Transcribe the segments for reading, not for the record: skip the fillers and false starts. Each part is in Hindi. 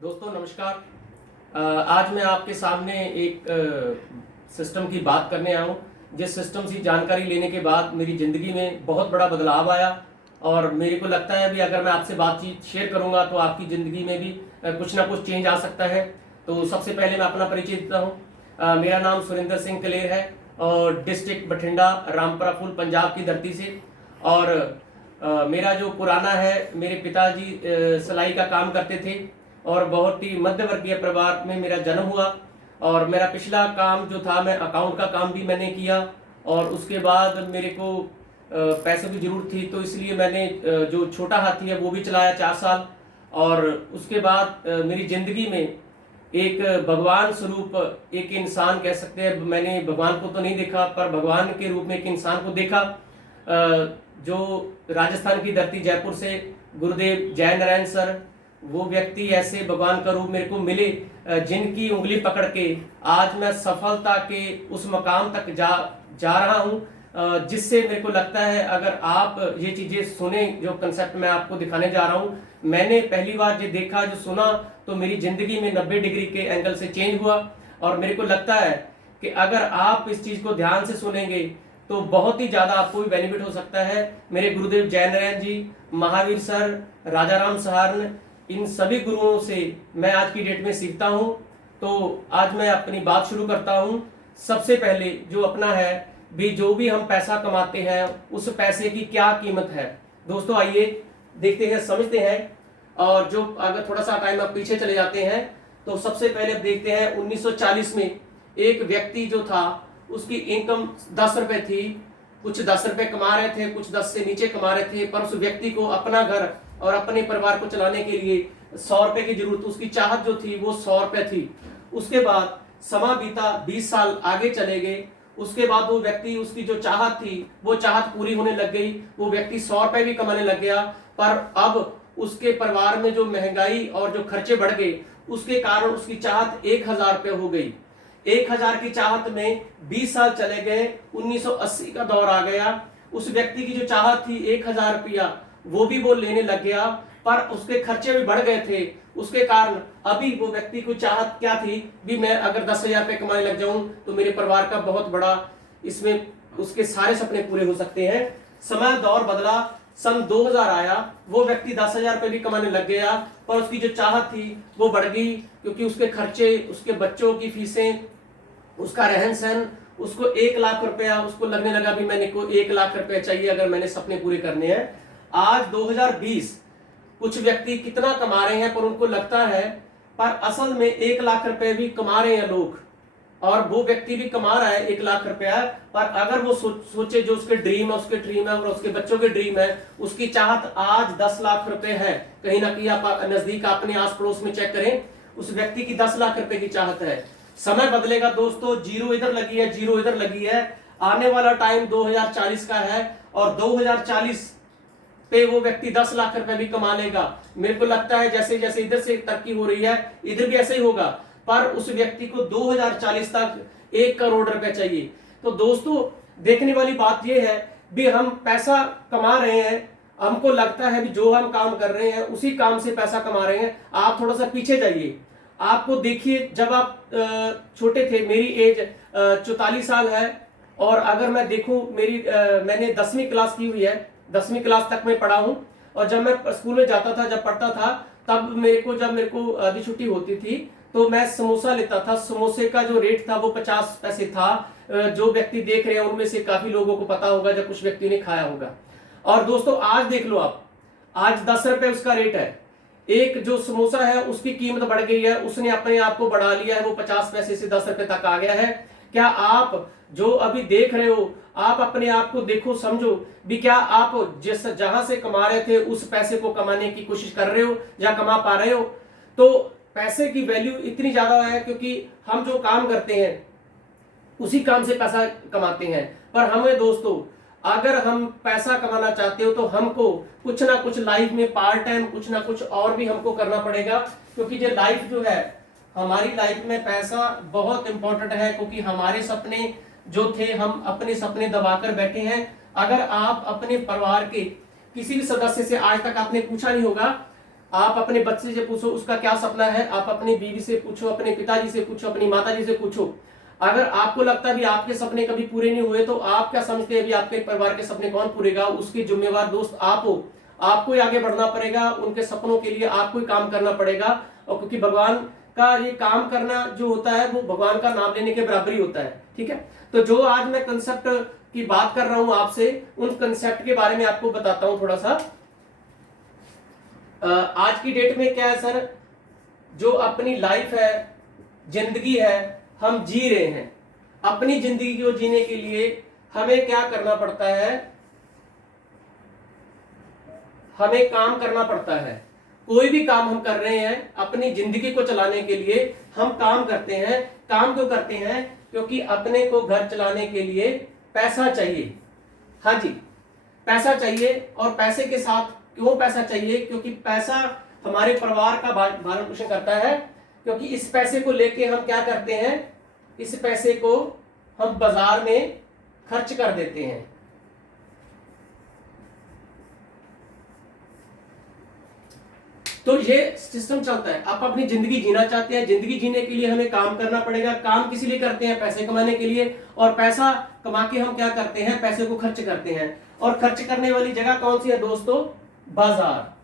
दोस्तों नमस्कार। आज मैं आपके सामने एक सिस्टम की बात करने आया हूँ। जिस सिस्टम से जानकारी लेने के बाद मेरी ज़िंदगी में बहुत बड़ा बदलाव आया और मेरे को लगता है अभी अगर मैं आपसे बातचीत शेयर करूँगा तो आपकी ज़िंदगी में भी कुछ ना कुछ चेंज आ सकता है। तो सबसे पहले मैं अपना परिचय देता हूँ। मेरा नाम सुरेंद्र सिंह कलेर है और डिस्ट्रिक्ट बठिंडा, रामपुरा फूल, पंजाब की धरती से। और मेरा जो पुराना है, मेरे पिताजी सिलाई का काम करते थे और बहुत ही मध्यवर्गीय परिवार में मेरा जन्म हुआ। और मेरा पिछला काम जो था, मैं अकाउंट का काम भी मैंने किया और उसके बाद मेरे को पैसों की ज़रूरत थी तो इसलिए मैंने जो छोटा हाथी है वो भी चलाया 4 साल। और उसके बाद मेरी ज़िंदगी में एक भगवान स्वरूप एक इंसान कह सकते हैं, मैंने भगवान को तो नहीं देखा पर भगवान के रूप में एक इंसान को देखा, जो राजस्थान की धरती जयपुर से गुरुदेव जय नारायण सर। वो व्यक्ति ऐसे भगवान का रूप मेरे को मिले जिनकी उंगली पकड़ के आज मैं सफलता के उस मकाम तक जा रहा हूँ। जिससे मेरे को लगता है अगर आप ये चीज़ें सुने, जो कंसेप्ट मैं आपको दिखाने जा रहा हूँ, मैंने पहली बार ये देखा, जो सुना, तो मेरी ज़िंदगी में 90 डिग्री के एंगल से चेंज हुआ। और मेरे को लगता है कि अगर आप इस चीज़ को ध्यान से सुनेंगे तो बहुत ही ज़्यादा आपको भी बेनिफिट हो सकता है। मेरे गुरुदेव जय नारायण जी, महावीर सर, राजा राम सहारण, इन सभी गुरुओं से मैं आज की डेट में सीखता हूँ। तो आज मैं अपनी बात शुरू करता हूँ। सबसे पहले जो अपना है भी, जो भी हम पैसा कमाते हैं उस पैसे की क्या कीमत है। दोस्तों आइए देखते हैं, समझते हैं। और जो अगर थोड़ा सा टाइम आप पीछे चले जाते हैं तो सबसे पहले देखते हैं 1940 में एक व्यक्ति जो था, उसकी इनकम 10 रुपए थी। कुछ 10 रुपए कमा रहे थे, कुछ 10 से नीचे कमा रहे थे, पर उस व्यक्ति को अपना घर और अपने परिवार को चलाने के लिए 100 रुपए की जरूरत, उसकी चाहत जो थी वो 100 रुपए थी। उसके बाद समा बीता, 20 साल आगे चले गए। उसके बाद वो व्यक्ति, उसकी जो चाहत थी वो चाहत पूरी होने लग गई। वो व्यक्ति 100 रुपए भी कमाने लग गया, पर अब उसके परिवार में जो महंगाई और जो खर्चे बढ़ गए उसके कारण उसकी चाहत 1000 रुपए हो गई। 1000 की चाहत में 20 साल चले गए, 1980 का दौर आ गया। उस व्यक्ति की जो चाहत थी 1000 रुपया, वो भी वो लेने लग गया, पर उसके खर्चे भी बढ़ गए थे। उसके कारण अभी वो व्यक्ति को चाहत क्या थी भी, मैं अगर 10,000 रुपये कमाने लग जाऊं तो मेरे परिवार का बहुत बड़ा, इसमें उसके सारे सपने पूरे हो सकते हैं। समय दौर बदला, सन 2000 आया, वो व्यक्ति 10,000 रुपये भी कमाने लग गया, पर उसकी जो चाहत थी वो बढ़ गई, क्योंकि उसके खर्चे, उसके बच्चों की फीसें, उसका रहन सहन, उसको 1 लाख रुपया उसको लगने लगा भी मैंने को 1 लाख रुपया चाहिए अगर मैंने सपने पूरे करने हैं। आज 2020, कुछ व्यक्ति कितना कमा रहे हैं पर उनको लगता है, पर असल में 1 लाख रुपए भी कमा रहे हैं लोग, और वो व्यक्ति भी कमा रहा है 1 लाख रुपया। पर अगर वो सोचे जो उसके ड्रीम है, उसके ड्रीम है और उसके बच्चों के ड्रीम है, उसकी चाहत आज 10 लाख रुपए है। कहीं ना कहीं आप नजदीक अपने आस पड़ोस में चेक करें, उस व्यक्ति की 10 लाख रुपए की चाहत है। समय बदलेगा दोस्तों, जीरो इधर लगी है, जीरो इधर लगी है। आने वाला टाइम 2040 का है और 2040 पे वो व्यक्ति 10 लाख रुपए भी कमा लेगा। मेरे को लगता है जैसे जैसे इधर से तरक्की हो रही है इधर भी ऐसे ही होगा, पर उस व्यक्ति को 2040 तक 1 करोड़ रुपए चाहिए। तो दोस्तों देखने वाली बात यह है भी, हम पैसा कमा रहे हैं, हमको लगता है भी जो हम काम कर रहे हैं उसी काम से पैसा कमा रहे हैं। आप थोड़ा सा पीछे जाइए, आपको देखिए, जब आप छोटे थे, मेरी एज 44 साल है, और अगर मैं देखूं मैंने 10वीं क्लास की हुई है, 10वीं क्लास तक मैं पढ़ा हूं। और जब मैं स्कूल में जाता था, जब पढ़ता था, तब जब मेरे को आधी छुट्टी होती थी तो मैं समोसा लेता था। समोसे का जो रेट था वो 50 पैसे था। जो व्यक्ति देख रहे हैं उनमें से काफी लोगों को पता होगा, जब कुछ व्यक्ति ने खाया होगा। और दोस्तों आज देख लो आप, आज 10 रुपए उसका रेट है। एक जो समोसा है उसकी कीमत बढ़ गई है, उसने अपने आप को बढ़ा लिया है, वो 50 पैसे से 10 रुपए तक आ गया है। क्या आप जो अभी देख रहे हो, आप अपने आप को देखो, समझो भी, क्या आप जिस जहां से कमा रहे थे उस पैसे को कमाने की कोशिश कर रहे हो या कमा पा रहे हो? तो पैसे की वैल्यू इतनी ज्यादा है क्योंकि हम जो काम करते हैं उसी काम से पैसा कमाते हैं। पर हमें दोस्तों, अगर हम पैसा कमाना चाहते हो तो हमको कुछ ना कुछ लाइफ में पार्ट टाइम कुछ ना कुछ और भी हमको करना पड़ेगा, क्योंकि ये लाइफ जो है, हमारी लाइफ में पैसा बहुत इंपॉर्टेंट है। क्योंकि हमारे सपने जो थे, हम अपने सपने दबाकर बैठे हैं। अगर आप अपने परिवार के किसी भी सदस्य से आज तक आपने पूछा नहीं होगा आप अपने बच्चे से पूछो उसका क्या सपना है, आप अपनी बीवी से पूछो, अपने पिताजी से पूछो, अपनी माताजी से पूछो। अगर आपको लगता है भी आपके सपने कभी पूरे नहीं हुए, तो आप क्या समझते हैं भी आपके परिवार के सपने कौन पूरेगा? उसके जिम्मेवार दोस्त आप हो। आपको ही आगे बढ़ना पड़ेगा, उनके सपनों के लिए आपको ही काम करना पड़ेगा। और क्योंकि भगवान का ये काम करना जो होता है वो भगवान का नाम लेने के बराबर ही होता है। ठीक है, तो जो आज मैं कंसेप्ट की बात कर रहा हूं आपसे, उन कंसेप्ट के बारे में आपको बताता हूं थोड़ा सा। आज की डेट में क्या है सर, जो अपनी लाइफ है, जिंदगी है, हम जी रहे हैं। अपनी जिंदगी को जीने के लिए हमें क्या करना पड़ता है? हमें काम करना पड़ता है। कोई भी काम हम कर रहे हैं अपनी जिंदगी को चलाने के लिए, हम काम करते हैं। काम क्यों करते हैं? क्योंकि अपने को घर चलाने के लिए पैसा चाहिए। हाँ जी, पैसा चाहिए। और पैसे के साथ क्यों पैसा चाहिए? क्योंकि पैसा हमारे परिवार का भरण पोषण करता है। क्योंकि इस पैसे को लेके हम क्या करते हैं? इस पैसे को हम बाजार में खर्च कर देते हैं। तो ये सिस्टम चलता है। आप अपनी जिंदगी जीना चाहते हैं, जिंदगी जीने के लिए हमें काम करना पड़ेगा। काम किस लिए करते हैं? पैसे कमाने के लिए। और पैसा कमा के हम क्या करते हैं? पैसे को खर्च करते हैं। और खर्च करने वाली जगह कौन सी है दोस्तों? बाजार।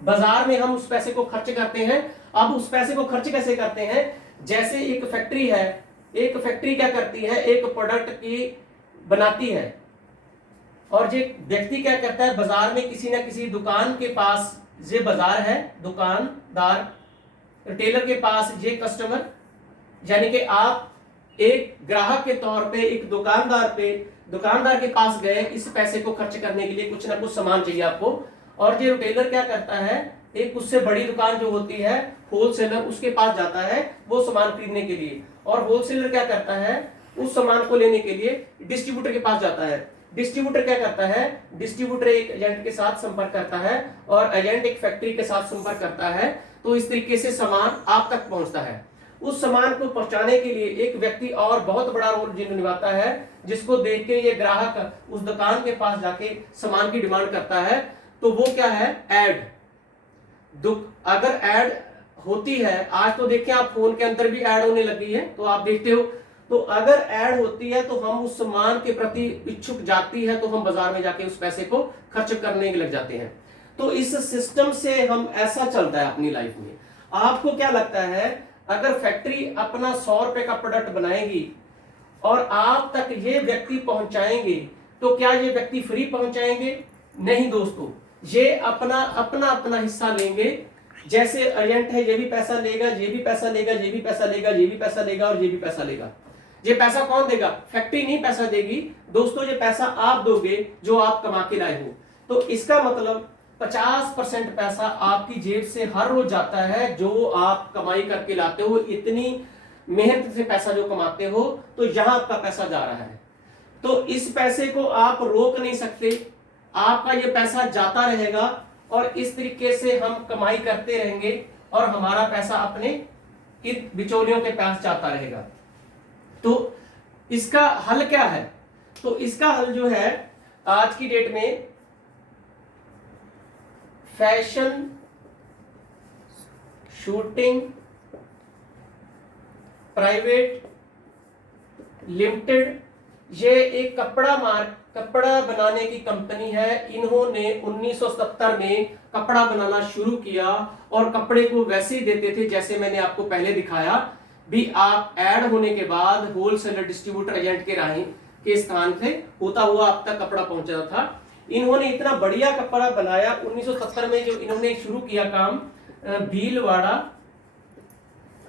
बाजार में हम उस पैसे को खर्च करते हैं। अब उस पैसे को खर्च कैसे करते हैं? जैसे एक फैक्ट्री है, एक फैक्ट्री क्या करती है? एक प्रोडक्ट की बनाती है। और ये व्यक्ति क्या करता है? बाजार में किसी ना किसी दुकान के पास, ये बाजार है, दुकानदार, रिटेलर के पास ये कस्टमर, यानी कि आप एक ग्राहक के तौर पे एक दुकानदार के पास गए। इस पैसे को खर्च करने के लिए कुछ ना कुछ सामान चाहिए आपको। और ये रिटेलर क्या करता है? एक उससे बड़ी दुकान जो होती है, होलसेलर, उसके पास जाता है वो सामान खरीदने के लिए। और होलसेलर क्या करता है? उस सामान को लेने के लिए डिस्ट्रीब्यूटर के पास जाता है। डिस्ट्रीब्यूटर क्या करता है? डिस्ट्रीब्यूटर एक एजेंट के साथ संपर्क करता है और एजेंट एक फैक्ट्री के साथ संपर्क करता है। तो इस तरीके से सामान आप तक पहुंचता है। उस सामान को पहुंचाने के लिए एक व्यक्ति और बहुत बड़ा रोल निभाता है, जिसको देख के ये ग्राहक उस दुकान के पास जाके सामान की डिमांड करता है। तो वो क्या है? ऐड। अगर ऐड होती है, आज तो देखिए आप फोन के अंदर भी ऐड होने लगी है, तो आप देखते हो। तो अगर ऐड होती है तो हम उस सामान के प्रति इच्छुक जाती है, तो हम बाजार में जाके उस पैसे को खर्च करने लग जाते हैं। तो इस सिस्टम से हम ऐसा चलता है अपनी लाइफ में। आपको क्या लगता है, अगर फैक्ट्री अपना 100 रुपए का प्रोडक्ट बनाएगी और आप तक ये व्यक्ति पहुंचाएंगे, तो क्या ये व्यक्ति फ्री पहुंचाएंगे? नहीं दोस्तों, ये अपना अपना हिस्सा लेंगे। जैसे एजेंट है, ये भी पैसा लेगा, ये भी पैसा लेगा, ये भी पैसा लेगा, ये भी पैसा लेगा और ये भी पैसा लेगा। ये पैसा कौन देगा? फैक्ट्री नहीं पैसा देगी दोस्तों, ये पैसा आप दोगे जो आप कमा के लाए हो। तो इसका मतलब 50% पैसा आपकी जेब से हर रोज जाता है, जो आप कमाई करके लाते हो। इतनी मेहनत से पैसा जो कमाते हो, तो यहां आपका पैसा जा रहा है। तो इस पैसे को आप रोक नहीं सकते, आपका ये पैसा जाता रहेगा। और इस तरीके से हम कमाई करते रहेंगे और हमारा पैसा अपने बिचौलियों के पास जाता रहेगा। तो इसका हल क्या है? तो इसका हल जो है आज की डेट में फैशन शूटिंग प्राइवेट लिमिटेड, ये एक कपड़ा बनाने की कंपनी है। इन्होंने 1970 में कपड़ा बनाना शुरू किया और कपड़े को वैसे ही देते थे जैसे मैंने आपको पहले दिखाया भी। आप ऐड होने के बाद होलसेलर, डिस्ट्रीब्यूटर, एजेंट के स्थान से होता हुआ आप तक कपड़ा पहुंचा था। इन्होंने इतना बढ़िया कपड़ा बनाया 1970 में, जो इन्होंने शुरू किया काम भीलवाड़ा,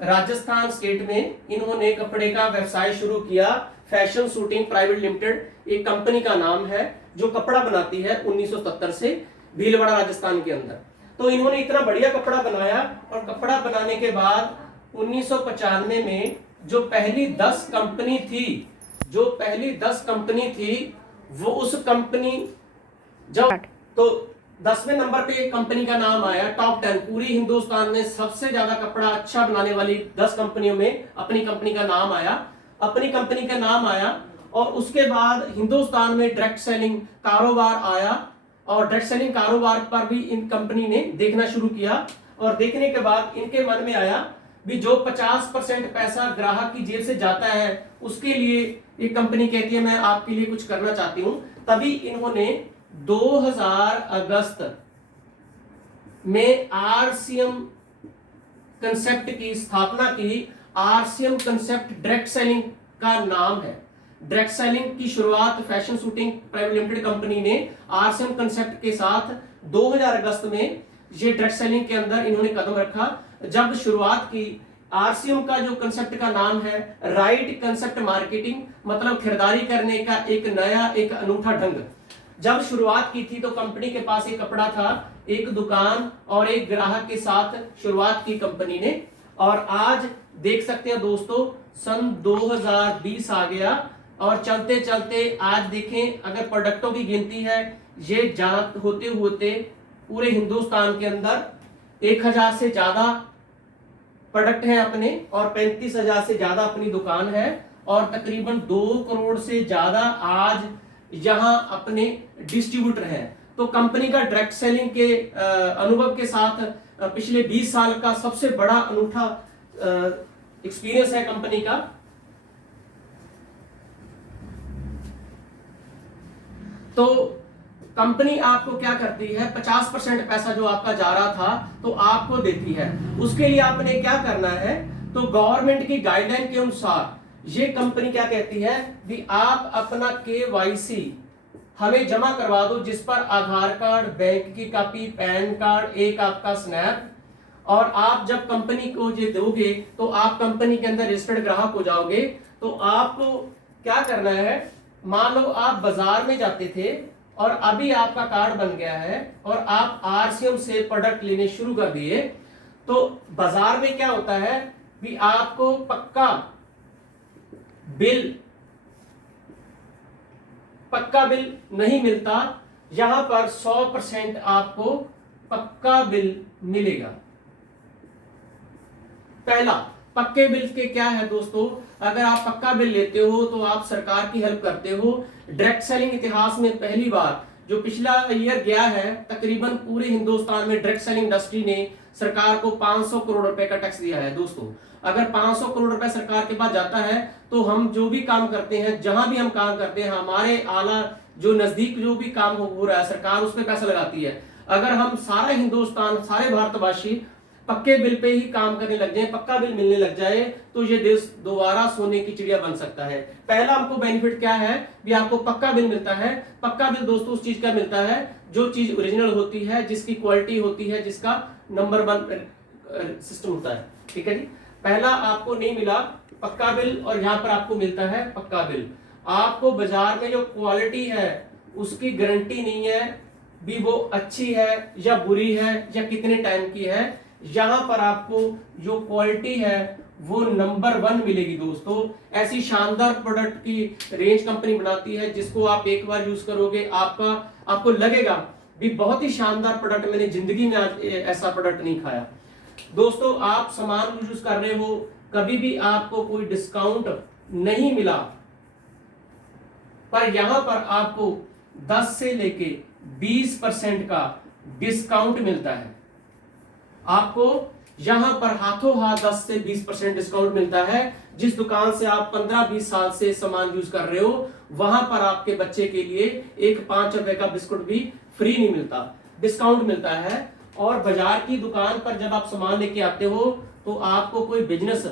राजस्थान स्टेट में इन्होंने कपड़े का व्यवसाय शुरू किया। फैशन शूटिंग प्राइवेट लिमिटेड एक कंपनी का नाम है जो कपड़ा बनाती है 1970 से भीलवाड़ा राजस्थान के अंदर। तो इन्होंने इतना बढ़िया कपड़ा बनाया और कपड़ा बनाने के बाद 1995 में जो पहली 10 कंपनी थी वो उस कंपनी जब तो 10वें नंबर पे कंपनी का नाम आया। टॉप 10 पूरी हिंदुस्तान में सबसे ज्यादा कपड़ा अच्छा बनाने वाली 10 कंपनियों में अपनी कंपनी का नाम आया। और उसके बाद हिंदुस्तान में डायरेक्ट सेलिंग कारोबार आया और डायरेक्ट सेलिंग कारोबार पर भी इन कंपनी ने देखना शुरू किया। और देखने के बाद इनके मन में आया भी जो 50% पैसा ग्राहक की जेब से जाता है उसके लिए ये कंपनी कहती है मैं आपके लिए कुछ करना चाहती हूं। तभी इन्होंने 2000 अगस्त में आरसीएम कंसेप्ट की स्थापना की। आरसीएम कंसेप्ट डायरेक्ट सेलिंग का नाम है। डायरेक्ट सेलिंग की शुरुआत fashion shooting private limited company ने आरसीएम कंसेप्ट के साथ 2000 अगस्त में ये डायरेक्ट सेलिंग के अंदर इन्होंने कदम रखा। जब शुरुआत की आरसीएम का जो कंसेप्ट का नाम है राइट कंसेप्ट मार्केटिंग, मतलब खरीदारी करने का एक नया एक अनूठा ढंग। जब शुरुआत की थी तो कंपनी के पास एक कपड़ा था, एक दुकान और एक ग्राहक के साथ शुरुआत की कंपनी ने। और आज देख सकते हैं दोस्तों सन 2020 आ गया और चलते चलते आज देखें अगर प्रोडक्टों की गिनती है ये जात होते होते पूरे हिंदुस्तान के अंदर 1000 से ज्यादा प्रोडक्ट हैं अपने और 35,000 से ज्यादा अपनी दुकान है और तकरीबन 2 करोड़ से ज्यादा आज यहां अपने डिस्ट्रीब्यूटर हैं। तो कंपनी का डायरेक्ट सेलिंग के अनुभव के साथ पिछले 20 साल का सबसे बड़ा अनूठा एक्सपीरियंस है कंपनी का। तो कंपनी आपको क्या करती है 50% पैसा जो आपका जा रहा था तो आपको देती है। उसके लिए आपने क्या करना है तो गवर्नमेंट की गाइडलाइन के अनुसार ये कंपनी क्या कहती है कि आप अपना केवाईसी हमें जमा करवा दो, जिस पर आधार कार्ड, बैंक की कॉपी, पैन कार्ड, एक आपका स्नैप। और आप जब कंपनी को ये दोगे तो आप कंपनी के अंदर रजिस्टर्ड ग्राहक हो जाओगे। तो आपको क्या करना है, मान लो आप बाजार में जाते थे और अभी आपका कार्ड बन गया है और आप आरसीएम से प्रोडक्ट लेने शुरू कर दिए, तो बाजार में क्या होता है कि आपको पक्का बिल नहीं मिलता। यहां पर 100% आपको पक्का बिल मिलेगा। पहला पक्के बिल के क्या है दोस्तों, अगर आप पक्का बिल लेते हो तो आप सरकार की हेल्प करते हो। डायरेक्ट सेलिंग इतिहास में पहली बार जो पिछला ईयर गया है तकरीबन पूरे हिंदुस्तान में डायरेक्ट सेलिंग इंडस्ट्री ने सरकार को 500 करोड़ रुपए का टैक्स दिया है। दोस्तों अगर 500 करोड़ रुपए सरकार के पास जाता है तो हम जो भी काम करते हैं, जहां भी हम काम करते हैं, हमारे आला जो नजदीक जो भी काम हो रहा है सरकार उस पर पैसा लगाती है। अगर हम सारा हिंदुस्तान, सारे भारतवासी पक्के बिल पे ही काम करने लग जाए, पक्का बिल मिलने लग जाए, तो ये देश दोबारा सोने की चिड़िया बन सकता है। पहला हमको बेनिफिट क्या है भी आपको पक्का बिल मिलता है। पक्का बिल दोस्तों उस चीज का मिलता है जो चीज ओरिजिनल होती है, जिसकी क्वालिटी होती है, जिसका नंबर 1 सिस्टम होता है। ठीक है जी, पहला आपको नहीं मिला पक्का बिल और यहाँ पर आपको मिलता है पक्का बिल। आपको बाजार में जो क्वालिटी है उसकी गारंटी नहीं है भी वो अच्छी है या बुरी है या कितने टाइम की है। यहां पर आपको जो क्वालिटी है वो नंबर 1 मिलेगी दोस्तों। ऐसी शानदार प्रोडक्ट की रेंज कंपनी बनाती है जिसको आप एक बार यूज करोगे आपको लगेगा भी बहुत ही शानदार प्रोडक्ट, मैंने जिंदगी में आज ऐसा प्रोडक्ट नहीं खाया। दोस्तों आप सामान यूज कर रहे हो, कभी भी आपको कोई डिस्काउंट नहीं मिला, पर यहां पर आपको 10 से लेके 20% का डिस्काउंट मिलता है। आपको यहां पर हाथों हाथ 10 से 20% डिस्काउंट मिलता है। जिस दुकान से आप 15-20 साल से सामान यूज कर रहे हो वहां पर आपके बच्चे के लिए एक 5 रुपए का बिस्कुट भी फ्री नहीं मिलता, डिस्काउंट मिलता है। और बाजार की दुकान पर जब आप सामान लेके आते हो तो आपको कोई बिजनेस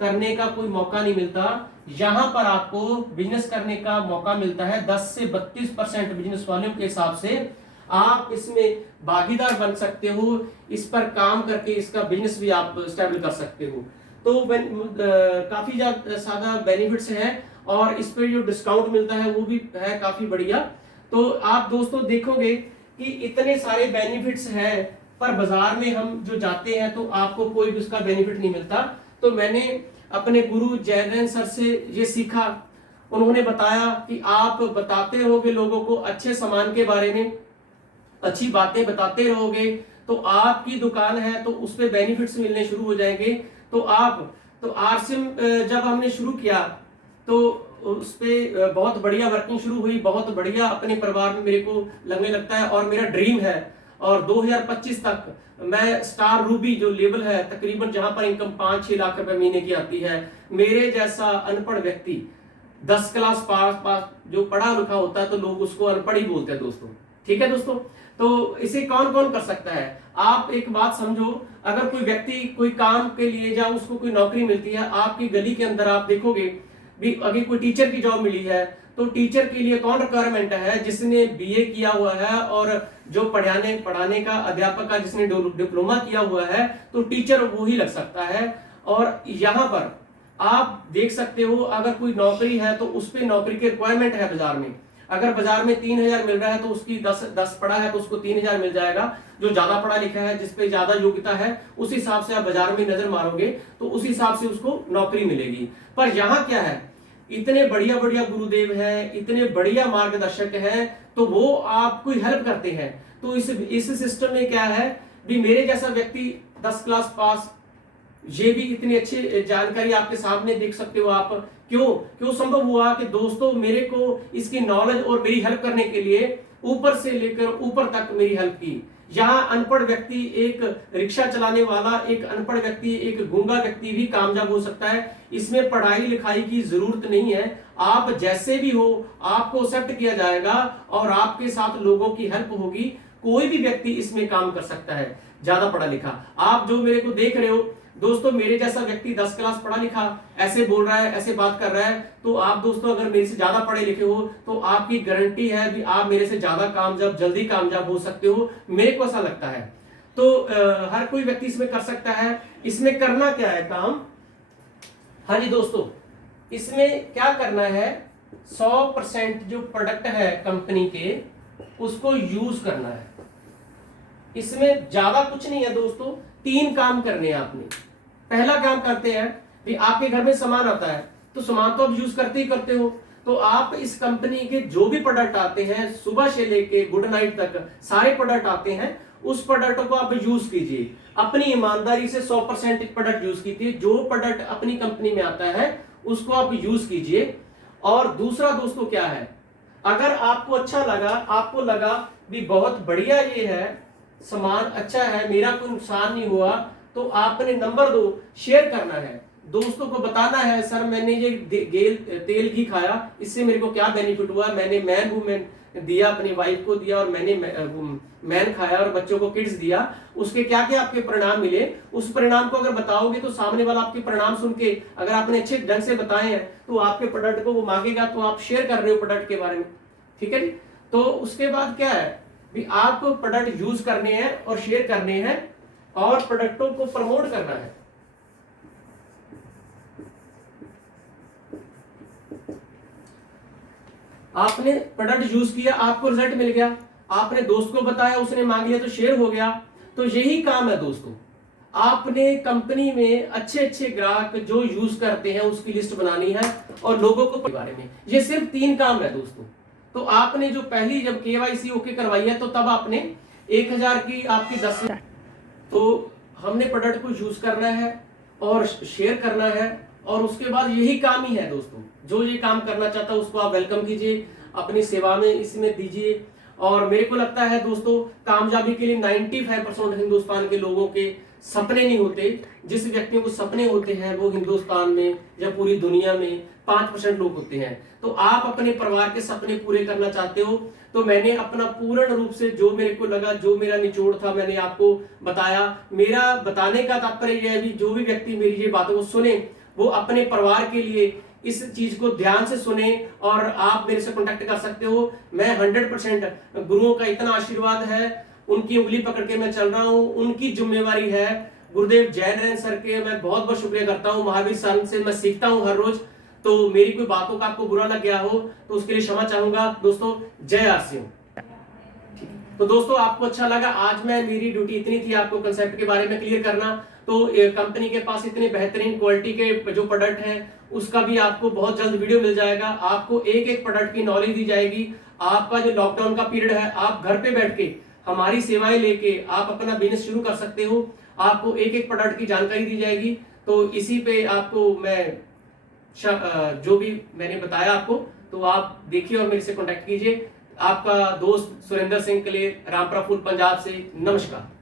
करने का कोई मौका नहीं मिलता। यहां पर आपको बिजनेस करने का मौका मिलता है 10 से 32% बिजनेस वालों के हिसाब से। आप इसमें भागीदार बन सकते हो, इस पर काम करके इसका बिजनेस भी आप स्टेबल कर सकते हो। तो काफी ज्यादा बेनिफिट्स हैं और इस पर जो डिस्काउंट मिलता है वो भी है काफी बढ़िया। तो आप दोस्तों देखोगे कि इतने सारे बेनिफिट्स हैं पर बाजार में हम जो जाते हैं तो आपको कोई भी उसका बेनिफिट नहीं मिलता। तो मैंने अपने गुरु जयनंद सर से ये सीखा। उन्होंने बताया कि आप बताते रहोगे लोगों को अच्छे सामान के बारे में, अच्छी बातें बताते रहोगे तो आपकी दुकान है तो उस पे बेनिफिट्स मिलने शुरू हो जाएंगे। तो आरसीएम जब हमने शुरू किया तो उस पे बहुत बढ़िया वर्किंग शुरू हुई, बहुत बढ़िया अपने परिवार में मेरे को लगने लगता है और मेरा ड्रीम है। और 2025 तक मैं स्टार रूबी जो लेवल है, तकरीबन जहां पर इनकम 5-6 लाख रुपए महीने की आती है, मेरे जैसा अनपढ़ व्यक्ति 10 क्लास पास जो पढ़ा लिखा होता है तो लोग उसको अनपढ़ ही बोलते हैं दोस्तों। ठीक है दोस्तों, तो इसे कौन कौन कर सकता है? आप एक बात समझो, अगर कोई व्यक्ति कोई काम के लिए या उसको कोई नौकरी मिलती है, आपकी गली के अंदर आप देखोगे भी अगर कोई टीचर की जॉब मिली है तो टीचर के लिए कौन रिक्वायरमेंट है? जिसने बीए किया हुआ है और जो पढ़ाने का अध्यापक का जिसने डिप्लोमा किया हुआ है, तो टीचर वो ही लग सकता है। और यहाँ पर आप देख सकते हो, अगर कोई नौकरी है तो उस पर नौकरी की रिक्वायरमेंट है बाजार में। अगर बाजार में 3000 मिल रहा है तो उसकी 10 पढ़ा है तो उसको 3000 मिल जाएगा। जो ज्यादा पढ़ा लिखा है, जिसपे ज्यादा योग्यता है, उस हिसाब से आप बाजार में नजर मारोगे तो उस हिसाब से उसको नौकरी मिलेगी। पर यहाँ क्या है, इतने बढ़िया बढ़िया गुरुदेव हैं, इतने बढ़िया मार्गदर्शक हैं, तो वो आपको हेल्प करते हैं। तो इस सिस्टम में क्या है भी, मेरे जैसा व्यक्ति 10 क्लास पास, ये भी इतनी अच्छी जानकारी आपके सामने देख सकते हो आप। क्यों संभव हुआ कि दोस्तों मेरे को इसकी नॉलेज और मेरी हेल्प करने के लिए ऊपर से लेकर ऊपर तक मेरी हेल्प की। यहाँ अनपढ़ व्यक्ति, एक रिक्शा चलाने वाला, एक अनपढ़ व्यक्ति, एक गूंगा व्यक्ति भी कामयाब हो सकता है। इसमें पढ़ाई लिखाई की जरूरत नहीं है। आप जैसे भी हो, आपको एक्सेप्ट किया जाएगा और आपके साथ लोगों की हेल्प होगी। कोई भी व्यक्ति इसमें काम कर सकता है, ज्यादा पढ़ा लिखा। आप जो मेरे को देख रहे हो दोस्तों, मेरे जैसा व्यक्ति 10 क्लास पढ़ा लिखा ऐसे बोल रहा है, ऐसे बात कर रहा है, तो आप दोस्तों अगर मेरे से ज्यादा पढ़े लिखे हो तो आपकी गारंटी है कि आप मेरे से ज्यादा कामयाब, जल्दी कामयाब हो सकते हो। मेरे को ऐसा लगता है। तो हर कोई व्यक्ति इसमें कर सकता है। इसमें करना क्या है काम? हाँ जी दोस्तों, इसमें क्या करना है, 100% जो प्रोडक्ट है कंपनी के, उसको यूज करना है। इसमें ज्यादा कुछ नहीं है दोस्तों, 3 काम करने हैं आपने। पहला काम करते हैं भी, आपके घर में सामान आता है तो सामान तो आप यूज करते ही करते हो, तो आप इस कंपनी के जो भी प्रोडक्ट आते हैं, सुबह से लेके गुड नाइट तक सारे प्रोडक्ट आते हैं, उस प्रोडक्ट को आप यूज कीजिए। अपनी ईमानदारी से 100% प्रोडक्ट यूज कीजिए। जो प्रोडक्ट अपनी कंपनी में आता है उसको आप यूज कीजिए। और दूसरा दोस्तों क्या है, अगर आपको अच्छा लगा, आपको लगा भी बहुत बढ़िया ये है, सामान अच्छा है, मेरा कोई नुकसान नहीं हुआ, तो आपने नंबर 2 शेयर करना है। दोस्तों को बताना है, सर मैंने ये तेल घी खाया, इससे मेरे को क्या बेनिफिट हुआ, मैंने मैन वुमेन दिया, अपनी वाइफ को दिया, और मैंने मैन खाया और बच्चों को किड्स दिया, उसके क्या क्या आपके परिणाम मिले। उस परिणाम को अगर बताओगे तो सामने वाला आपके परिणाम सुन के, अगर आपने अच्छे ढंग से बताए हैं, तो आपके प्रोडक्ट को वो मांगेगा, तो आप शेयर कर रहे हो प्रोडक्ट के बारे में। ठीक है जी। तो उसके बाद क्या है भी, आपको प्रोडक्ट यूज करने हैं और शेयर करने हैं और प्रोडक्टों को प्रमोट करना है। आपने प्रोडक्ट यूज किया, आपको रिजल्ट मिल गया, आपने दोस्त को बताया, उसने मांग लिया तो शेयर हो गया। तो यही काम है दोस्तों, आपने कंपनी में अच्छे अच्छे ग्राहक जो यूज करते हैं उसकी लिस्ट बनानी है और लोगों को बारे में। ये सिर्फ 3 काम है दोस्तों। तो आपने जो पहली जब केवाईसी ओके करवाई है, तो तब आपने 1000 की आपकी 10, तो हमने प्रोडक्ट को यूज करना है और शेयर करना है, और उसके बाद यही काम ही है दोस्तों। जो ये काम करना चाहता है उसको आप वेलकम कीजिए, अपनी सेवा में इसमें दीजिए। और मेरे को लगता है दोस्तों, कामयाबी के लिए 95% हिंदुस्तान के लोगों के सपने नहीं होते। जिस व्यक्तियों को सपने होते हैं वो हिंदुस्तान में या पूरी दुनिया में 5% लोग होते हैं। तो आप अपने परिवार के सपने पूरे करना चाहते हो, तो मैंने अपना पूर्ण रूप से जो मेरे को लगा, जो मेरा निचोड़ था, मैंने आपको बताया। मेरा बताने का तात्पर्य यह है भी, जो भी व्यक्ति मेरी ये बातों को सुने वो अपने परिवार के लिए इस चीज को ध्यान से सुने, और आप मेरे से कांटेक्ट कर सकते हो। मैं 100% गुरुओं का इतना आशीर्वाद है, उनकी उंगली पकड़ के मैं चल रहा हूँ, उनकी जिम्मेवारी है। गुरुदेव जैन सर के मैं बहुत बहुत शुक्रिया करता हूँ। महावीर सर से मैं सीखता हूँ हर रोज। तो मेरी कोई बातों का आपको बुरा लग गया हो तो उसके लिए क्षमा चाहूंगा दोस्तों। जय आरसीएम। तो दोस्तों, आपको अच्छा लगा, आज मैं मेरी ड्यूटी इतनी थी आपको कंसेप्ट के बारे में क्लियर करना। तो कंपनी के पास इतने बेहतरीन क्वालिटी के जो प्रोडक्ट हैं उसका भी आपको बहुत जल्द वीडियो मिल जाएगा। आपको एक एक प्रोडक्ट की नॉलेज दी जाएगी। आपका जो लॉकडाउन का पीरियड है, आप घर पे बैठ के हमारी सेवाएं लेके आप अपना बिजनेस शुरू कर सकते हो। आपको एक एक प्रोडक्ट की जानकारी दी जाएगी। तो इसी पे आपको मैं जो भी मैंने बताया आपको, तो आप देखिए और मेरे से कॉन्टैक्ट कीजिए। आपका दोस्त सुरेंद्र सिंह कलेर, रामपुरा फूल पंजाब से। नमस्कार।